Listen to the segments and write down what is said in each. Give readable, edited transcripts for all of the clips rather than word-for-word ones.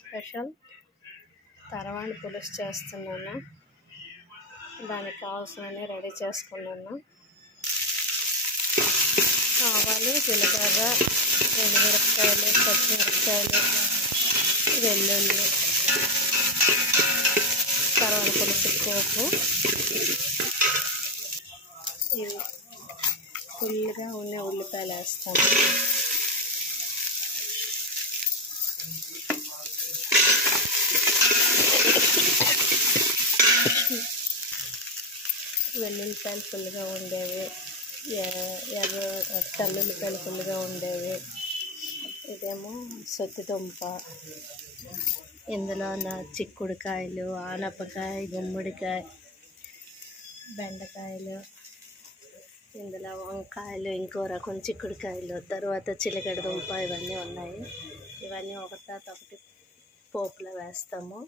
Special తరవాని పులుసు చేస్తున్నాను. దానికి కావాల్సినవి రెడీ చేసుకున్నాను. ఆవాలు, జీలకర్ర, ఎండుమిరపకాయలు, పచ్చిమిరపకాయలు, వెల్లుల్లి, తరవాని పులుసు పోపు, ఇవి ఫుల్గా ఉన్న ఉల్లిపాయలు వేస్తాను. వెల్లుల్లిపాయలు ఫుల్గా ఉండేవి, తెల్లుల్లిపాయలు ఫుల్గా ఉండేవి. ఇదేమో సొత్తిదుంప, ఇందులో చిక్కుడుకాయలు, ఆనపకాయ, గుమ్మడికాయ, బెండకాయలు, ఇందులో వంకాయలు, ఇంకో రకం చిక్కుడుకాయలు, తర్వాత చిలకడ దుంప, ఇవన్నీ ఉన్నాయి. ఇవన్నీ ఒకటి తర్వాత ఒకటి పోపులో వేస్తాము.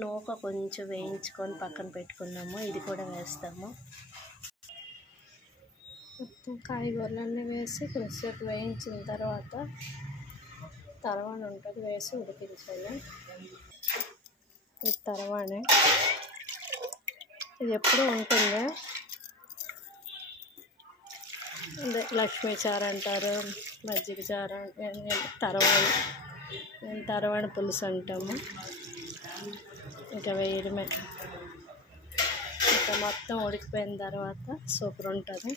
నూక కొంచెం వేయించుకొని పక్కన పెట్టుకున్నాము, ఇది కూడా వేస్తాము. మొత్తం కాయగూరలన్నీ వేసి కొద్దిసేపు వేయించిన తర్వాత తరవాని ఉంటుంది వేసి ఉడికించాలి. ఇది తరవాని, ఇది ఎప్పుడూ ఉంటుంది. అదే లక్ష్మీ చారు అంటారు, మజ్జిగ చారు, తరవాని పులుసు అంటాము. ఇంకా వేయడమే. ఇంకా మొత్తం ఉడికిపోయిన తర్వాత సూపర్ ఉంటుంది.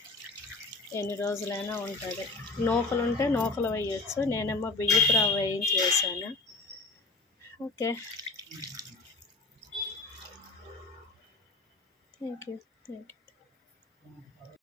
ఎన్ని రోజులైనా ఉంటుంది. నూకలు ఉంటే నూకలు వేయచ్చు, నేనేమో బియ్యపు రవ్వ వేయించి వేసాను. Okay, thank you.